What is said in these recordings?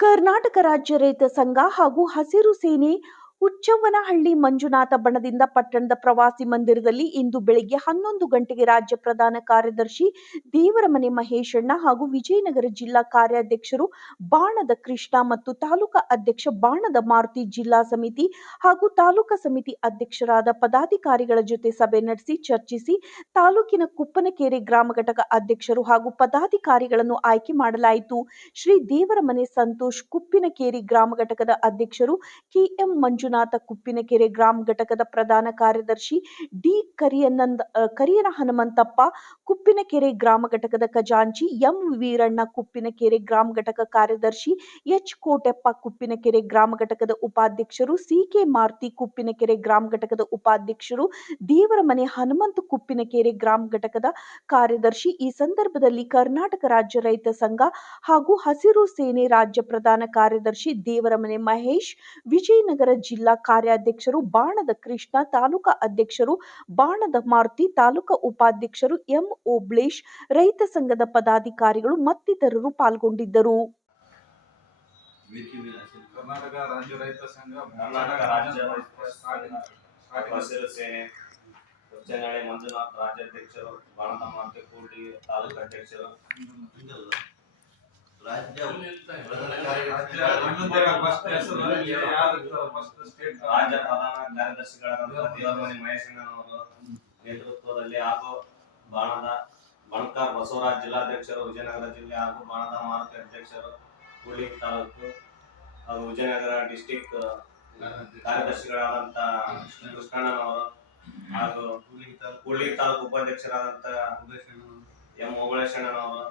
ಕರ್ನಾಟಕ ರಾಜ್ಯ ರೈತ ಸಂಘ ಹಾಗೂ ಹಸಿರು ಸೇನೆ ಹುಚ್ಚವ್ವನಹಳ್ಳಿ ಮಂಜುನಾಥ ಬಣದಿಂದ ಪಟ್ಟಣದ ಪ್ರವಾಸಿ ಮಂದಿರದಲ್ಲಿ ಇಂದು ಬೆಳಿಗ್ಗೆ ಹನ್ನೊಂದು ಗಂಟೆಗೆ ರಾಜ್ಯ ಪ್ರಧಾನ ಕಾರ್ಯದರ್ಶಿ ದೇವರಮನೆ ಮಹೇಶಣ್ಣ ಹಾಗೂ ವಿಜಯನಗರ ಜಿಲ್ಲಾ ಕಾರ್ಯಾಧ್ಯಕ್ಷರು ಬಾಣದ ಕೃಷ್ಣ ಮತ್ತು ತಾಲೂಕಾ ಅಧ್ಯಕ್ಷ ಬಾಣದ ಮಾರುತಿ ಜಿಲ್ಲಾ ಸಮಿತಿ ಹಾಗೂ ತಾಲೂಕಾ ಸಮಿತಿ ಅಧ್ಯಕ್ಷರಾದ ಪದಾಧಿಕಾರಿಗಳ ಜೊತೆ ಸಭೆ ನಡೆಸಿ ಚರ್ಚಿಸಿ ತಾಲೂಕಿನ ಕುಪ್ಪನಕೆರೆ ಗ್ರಾಮ ಘಟಕ ಅಧ್ಯಕ್ಷರು ಹಾಗೂ ಪದಾಧಿಕಾರಿಗಳನ್ನು ಆಯ್ಕೆ ಮಾಡಲಾಯಿತು. ಶ್ರೀ ದೇವರಮನೆ ಸಂತೋಷ್ ಕುಪ್ಪಿನಕೇರಿ ಗ್ರಾಮ ಘಟಕದ ಅಧ್ಯಕ್ಷರು ಕೆಎಂ ಮಂಜುನಾಥ ಕುಪ್ಪಿನಕೆರೆ ಗ್ರಾಮ ಘಟಕದ ಪ್ರಧಾನ ಕಾರ್ಯದರ್ಶಿ ಡಿ ಕರಿಯನಂದ ಕರಿಯನ ಹನುಮಂತಪ್ಪ, ಕುಪ್ಪಿನಕೆರೆ ಗ್ರಾಮ ಘಟಕದ ಖಜಾಂಚಿ ಎಂ ವೀರಣ್ಣ, ಕುಪ್ಪಿನಕೆರೆ ಗ್ರಾಮ ಘಟಕ ಕಾರ್ಯದರ್ಶಿ ಎಚ್ ಕೋಟೆಪ್ಪ, ಕುಪ್ಪಿನಕೆರೆ ಗ್ರಾಮ ಘಟಕದ ಉಪಾಧ್ಯಕ್ಷರು ಸಿಕೆ ಮಾರುತಿ, ಕುಪ್ಪಿನಕೆರೆ ಗ್ರಾಮ ಘಟಕದ ಉಪಾಧ್ಯಕ್ಷರು ದೇವರಮನೆ ಹನುಮಂತ, ಕುಪ್ಪಿನಕೆರೆ ಗ್ರಾಮ ಘಟಕದ ಕಾರ್ಯದರ್ಶಿ ಈ ಸಂದರ್ಭದಲ್ಲಿ ಕರ್ನಾಟಕ ರಾಜ್ಯ ರೈತ ಸಂಘ ಹಾಗೂ ಹಸಿರು ಸೇನೆ ರಾಜ್ಯ ಪ್ರಧಾನ ಕಾರ್ಯದರ್ಶಿ ದೇವರಮನೆ ಮಹೇಶ್, ವಿಜಯನಗರ ಜಿಲ್ಲಾ ಕಾರ್ಯಾಧ್ಯಕ್ಷರು, ಬಾಣದ ಕೃಷ್ಣ ತಾಲೂಕಾ ಅಧ್ಯಕ್ಷರು, ಬಾಣದ ಮಾರುತಿ ತಾಲೂಕಾ ಉಪಾಧ್ಯಕ್ಷರು ಎಂ ಓಬ್ಳೇಶ್ ರೈತ ಸಂಘದ ಪದಾಧಿಕಾರಿಗಳು ಮತ್ತಿತರರು ಪಾಲ್ಗೊಂಡಿದ್ದರು. ಕರ್ನಾಟಕ ರಾಜ್ಯ ರೈತ ಸಂಘ, ಕರ್ನಾಟಕ ರಾಜ್ಯ ಸೇನೆ ಮಂಜುನಾಥ್ ರಾಜ್ಯಾಧ್ಯಕ್ಷರು, ಬಾಣದ ಮಾತೆ ಕೂಡಿ ತಾಲೂಕು ಅಧ್ಯಕ್ಷರು. ರಾಜ್ಯ ಪ್ರಧಾನ ಕಾರ್ಯದರ್ಶಿಗಳಾದ ಮಹೇಶಣ್ಣನವರು ನೇತೃತ್ವದಲ್ಲಿ ಹಾಗೂ ಬಾಣದ ಬಣಕಾರ್ ಬಸವರಾಜ್ ಜಿಲ್ಲಾಧ್ಯಕ್ಷರು ವಿಜಯನಗರ ಜಿಲ್ಲೆ ಹಾಗೂ ಬಾಣದ ಮಾರುತಿ ಅಧ್ಯಕ್ಷರು ಹುಲಿ ತಾಲೂಕು ಹಾಗೂ ವಿಜಯನಗರ ಡಿಸ್ಟಿಕ್ ಕಾರ್ಯದರ್ಶಿಗಳಾದಂತ ಕೃಷ್ಣಣ್ಣನವರು ಹಾಗೂ ಹುಲಿ ತಾಲೂಕು ಉಪಾಧ್ಯಕ್ಷರಾದಂತ ಎಂ ಓಬಳೇಶಣ್ಣನವರು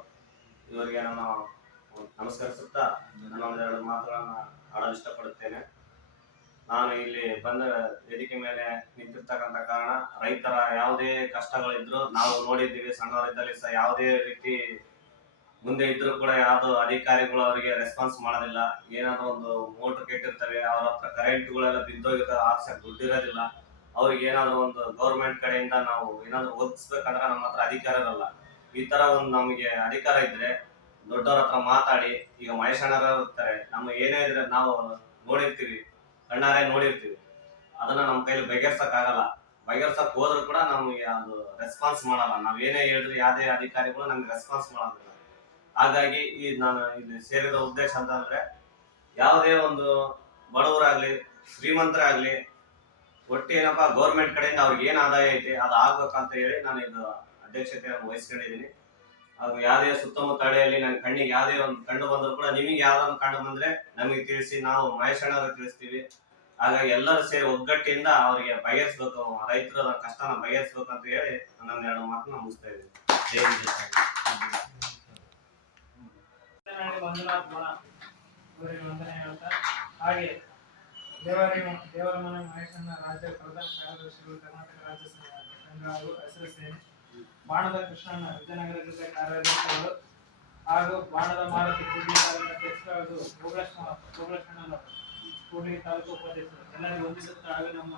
ಇವರಿಗೆ ನಾನು ನಮಸ್ಕರಿಸುತ್ತಾ ನನ್ನ ಒಂದೆರಡು ಮಾತುಗಳನ್ನ ಆಡಲು ಇಷ್ಟಪಡುತ್ತೇನೆ. ನಾನು ಇಲ್ಲಿ ಬಂದ ವೇದಿಕೆ ಮೇಲೆ ನಿಂತಿರ್ತಕ್ಕಂಥ ಕಾರಣ, ರೈತರ ಯಾವುದೇ ಕಷ್ಟಗಳಿದ್ರು ನಾವು ನೋಡಿದ್ದೀವಿ. ಸಣ್ಣವರಿದ್ದಲ್ಲಿ ಸಹ ಯಾವುದೇ ರೀತಿ ಮುಂದೆ ಇದ್ರೂ ಕೂಡ ಯಾವುದೋ ಅಧಿಕಾರಿಗಳು ಅವರಿಗೆ ರೆಸ್ಪಾನ್ಸ್ ಮಾಡೋದಿಲ್ಲ. ಏನಾದ್ರು ಒಂದು ಮೋಟರ್ ಕೆಟ್ಟಿರ್ತವೆ, ಅವ್ರ ಹತ್ರ ಕರೆಂಟ್ಗಳೆಲ್ಲ ಬಿದ್ದೋಗಿರ್ತವೆ ಹಾಕ್ಸಕ್ ದುಡ್ಡು ಇರೋದಿಲ್ಲ ಅವ್ರಿಗೆ ಏನಾದ್ರು ಒಂದು ಗೌರ್ಮೆಂಟ್ ಕಡೆಯಿಂದ ನಾವು ಏನಾದ್ರು ಒದಗಿಸ್ಬೇಕಂದ್ರೆ ನಮ್ಮ ಹತ್ರ ಅಧಿಕಾರ ಇರಲ್ಲ ಈ ತರ ಒಂದು ನಮಗೆ ಅಧಿಕಾರ ಇದ್ರೆ ದೊಡ್ಡವ್ರ ಹತ್ರ ಮಾತಾಡಿ, ಈಗ ಮಹೇಶಣ್ಣರ ಇರ್ತಾರೆ ನಮ್ಮ ಏನೇ ಇದ್ರೆ ನಾವು ನೋಡಿರ್ತೀವಿ, ಕಣ್ಣಾರೆ ನೋಡಿರ್ತೀವಿ. ಅದನ್ನ ನಮ್ಮ ಕೈಲಿ ಬಗೆಹರ್ಸಕ್ ಆಗಲ್ಲ. ಬಗೆಹರ್ಸಕ್ ಹೋದ್ರು ಕೂಡ ನಮಗೆ ಅದು ರೆಸ್ಪಾನ್ಸ್ ಮಾಡಲ್ಲ. ನಾವ್ ಏನೇ ಹೇಳಿದ್ರು ಯಾವುದೇ ಅಧಿಕಾರಿಗಳು ನಮ್ಗೆ ರೆಸ್ಪಾನ್ಸ್ ಮಾಡೋದಿಲ್ಲ. ಹಾಗಾಗಿ ಈ ನಾನು ಇಲ್ಲಿ ಸೇರಿದ ಉದ್ದೇಶ ಅಂತಂದ್ರೆ, ಯಾವುದೇ ಒಂದು ಬಡವರಾಗ್ಲಿ, ಶ್ರೀಮಂತರಾಗ್ಲಿ, ಒಟ್ಟು ಏನಪ್ಪಾ ಗೌರ್ಮೆಂಟ್ ಕಡೆಯಿಂದ ಅವ್ರಿಗೆ ಏನ್ ಆದಾಯ ಐತಿ, ಅದು ಆಗ್ಬೇಕಂತ ಹೇಳಿ ನಾನು ಇದು ಅಧ್ಯಕ್ಷತೆಯನ್ನು ವಹಿಸ್ಕೊಂಡಿದ್ದೀನಿ. ಹಾಗೂ ಯಾವುದೇ ಸುತ್ತಮುತ್ತ ಹಳ್ಳಿಯಲ್ಲಿ ನನ್ನ ಕಣ್ಣಿಗೆ ಯಾವುದೇ ಒಂದು ಕಂಡು ಬಂದ್ರು ಕೂಡ ನಿಮಗೆ ಯಾವ್ದೊಂದು ಕಂಡು ಬಂದ್ರೆ ನಮಗೆ ತಿಳಿಸಿ, ನಾವು ಮಹೇಶಣ್ಣವ್ರಿಗೆ ತಿಳಿಸ್ತೀವಿ. ಹಾಗಾಗಿ ಎಲ್ಲರೂ ಸೇರಿ ಒಗ್ಗಟ್ಟಿಂದ ಅವರಿಗೆ ಬಗೆಹರಿಸ್ಬೇಕು ರೈತರ ಕಷ್ಟನ ಬಗೆಹರಿಸ್ಬೇಕು ಅಂತ ಹೇಳಿ ನನ್ನ ಎರಡು ಮಾತನ್ನ ಮುಗಿಸ್ತಾ ಇದ್ದೀನಿ. ಜೈ ಹಾಗೆ ರಾಜ್ಯ ಪ್ರಧಾನ ಕಾರ್ಯದರ್ಶಿಗಳು ಕರ್ನಾಟಕ ರಾಜ್ಯ ಸಂಘ ಹಾಗೂ ಹಸಿರು ಸೇನೆ ಬಾಣದ ಕೃಷ್ಣನ ವಿಜಯನಗರ ಜಿಲ್ಲೆ ಕಾರ್ಯಾಧ್ಯಕ್ಷರು ಹಾಗೂ ಬಾಣದ ಮಾರುತಿ ಕೂಡ್ಲಿ ತಾಲೂಕು ಕೂಡ್ಲಿ ತಾಲೂಕು ಉಪಾಧ್ಯಕ್ಷರು. ಎಲ್ಲರಿಗೂ ವಂದಿಸುತ್ತಾ ಹಾಗೂ ನಮ್ಮ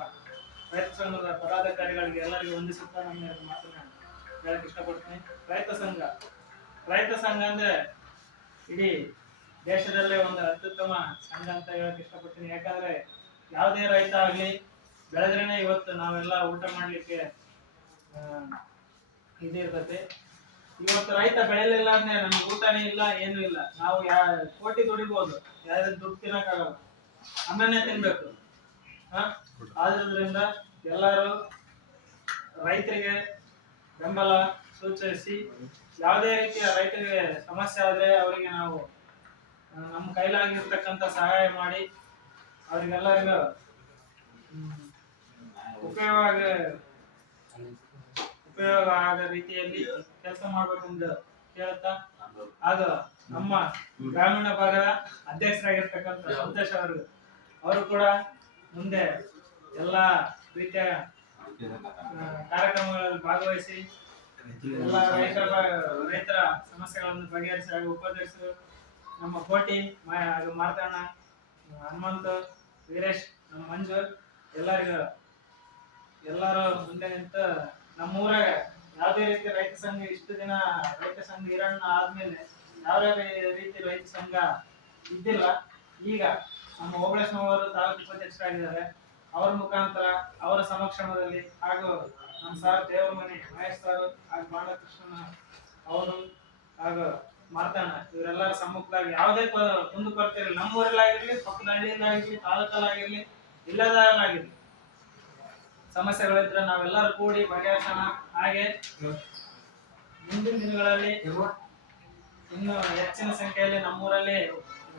ರೈತ ಸಂಘದ ಪದಾಧಿಕಾರಿಗಳಿಗೆ ಎಲ್ಲರಿಗೂ ವಂದಿಸುತ್ತಾ ನಮ್ಮ ಮಾತನ್ನ ಹೇಳಕ್ ಇಷ್ಟಪಡ್ತೀನಿ. ರೈತ ಸಂಘ ರೈತ ಸಂಘ ಅಂದ್ರೆ ಇಡೀ ದೇಶದಲ್ಲೇ ಒಂದು ಅತ್ಯುತ್ತಮ ಸಂಘ ಅಂತ ಹೇಳಕ್ ಇಷ್ಟಪಡ್ತೀನಿ. ಯಾಕಂದ್ರೆ ಯಾವುದೇ ರೈತ ಆಗ್ಲಿ, ಬೆಳೆದ್ರೇನೆ ಇವತ್ತು ನಾವೆಲ್ಲ ಊಟ ಮಾಡ್ಲಿಕ್ಕೆ ಇದಿರ್ತದೆ. ಇವತ್ತು ರೈತ ಬೆಳೆಯಲಿಲ್ಲ ಅಂದ್ರೆ ನಮ್ಗೆ ಊಟನೇ ಇಲ್ಲ, ಏನೂ ಇಲ್ಲ. ನಾವು ಯಾ, ಕೋಟಿ ದುಡಿಬೋದು. ಯಾರು ದುಡ್ಡು ತಿನ್ನಕಾಗಲ್ಲ ಅನ್ನನೇ ತಿನ್ಬೇಕು. ಆದ್ರಿಂದ ಎಲ್ಲರೂ ರೈತರಿಗೆ ಬೆಂಬಲ ಸೂಚಿಸಿ, ಯಾವುದೇ ರೀತಿಯ ರೈತರಿಗೆ ಸಮಸ್ಯೆ ಆದ್ರೆ ಅವರಿಗೆ ನಾವು ನಮ್ಮ ಕೈಲಾಗಿರ್ತಕ್ಕಂಥ ಸಹಾಯ ಮಾಡಿ, ಅವರಿಗೆಲ್ಲರಿಗೂ ಉಪಯೋಗ ಉಪಯೋಗ ಆಗೋ ರೀತಿಯಲ್ಲಿ ಕೆಲಸ ಮಾಡಬೇಕೆಂದು ಕೇಳ್ತಾ ಅದು ನಮ್ಮ ಗ್ರಾಮೀಣ ಭಾಗದ ಅಧ್ಯಕ್ಷರಾಗಿರ್ತಕ್ಕಂಥ ಸಂತೋಷ್ ಅವರು ಅವರು ಕೂಡ ಮುಂದೆ ಎಲ್ಲಾ ರೀತಿಯ ಕಾರ್ಯಕ್ರಮಗಳಲ್ಲಿ ಭಾಗವಹಿಸಿ ಎಲ್ಲ ರೈತರ ರೈತರ ಸಮಸ್ಯೆಗಳನ್ನು ಬಗೆಹರಿಸಿ ಹಾಗೂ ಉಪಾಧ್ಯಕ್ಷರು ನಮ್ಮ ಕೋಟಿ ಹಾಗೂ ಮಾರ್ತಣ್ಣ ಹನುಮಂತ, ವೀರೇಶ್, ನಮ್ಮ ಮಂಜು ಎಲ್ಲರಿಗೂ ಎಲ್ಲರೂ ಮುಂದೆ ನಿಂತು ನಮ್ಮೂರಾಗ ಯಾವುದೇ ರೀತಿ ರೈತ ಸಂಘ, ಇಷ್ಟು ದಿನ ರೈತ ಸಂಘ ಇರೋಣ ಆದ್ಮೇಲೆ ಯಾವ್ಯಾವ ರೀತಿ ರೈತ ಸಂಘ ಇದ್ದಿಲ್ಲ, ಈಗ ನಮ್ಮ ಓಬಳೇಶ್ವರವರು ತಾಲೂಕು ಉಪಾಧ್ಯಕ್ಷರಾಗಿದ್ದಾರೆ. ಅವರ ಮುಖಾಂತರ ಅವರ ಸಮಕ್ಷಮದಲ್ಲಿ ಹಾಗೂ ನಮ್ಮ ಸರ್ ದೇವರ ಮನೆ ಮಹೇಶ್ ಸರ್ ಹಾಗೂ ಬಾಲಕೃಷ್ಣನ ಅವರು ಹಾಗೂ ಮಾರ್ತಾಣ ಇವರೆಲ್ಲರ ಸಮ್ಮುಖವಾಗಿ ಯಾವುದೇ ಕ- ಕುಂದು ಕೊರತೆ ಇರಲಿ ನಮ್ಮ ಊರಲ್ಲಾಗಿರ್ಲಿ ಪಕ್ಕದ ಹಳ್ಳಿಯಲ್ಲಾಗಿರ್ಲಿ, ತಾಲೂಕಲ್ಲಾಗಿರ್ಲಿ ಇಲ್ಲದಾಗಿರ್ಲಿ ಸಮಸ್ಯೆಗಳಿದ್ರೆ ನಾವೆಲ್ಲರೂ ಕೂಡಿ ಬಗೆಹರಿಸೋಣ ಹಾಗೆ ಮುಂದಿನ ದಿನಗಳಲ್ಲಿ ಇನ್ನು ಹೆಚ್ಚಿನ ಸಂಖ್ಯೆಯಲ್ಲಿ ನಮ್ಮೂರಲ್ಲಿ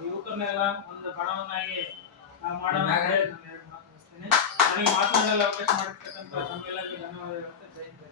ಯುವಕರನ್ನೆಲ್ಲ ಒಂದು ಬಣವನ್ನಾಗಿ ನಾವು ಮಾಡೋಣ. ನನಗೆ ಮಾತನಾಡಲು ಅವಕಾಶ ಮಾಡಿರ್ತಕ್ಕಂಥ ತಮ್ಮೆಲ್ಲರಿಗೂ ಧನ್ಯವಾದಗಳು ಜೈ ಹಿಂದ್.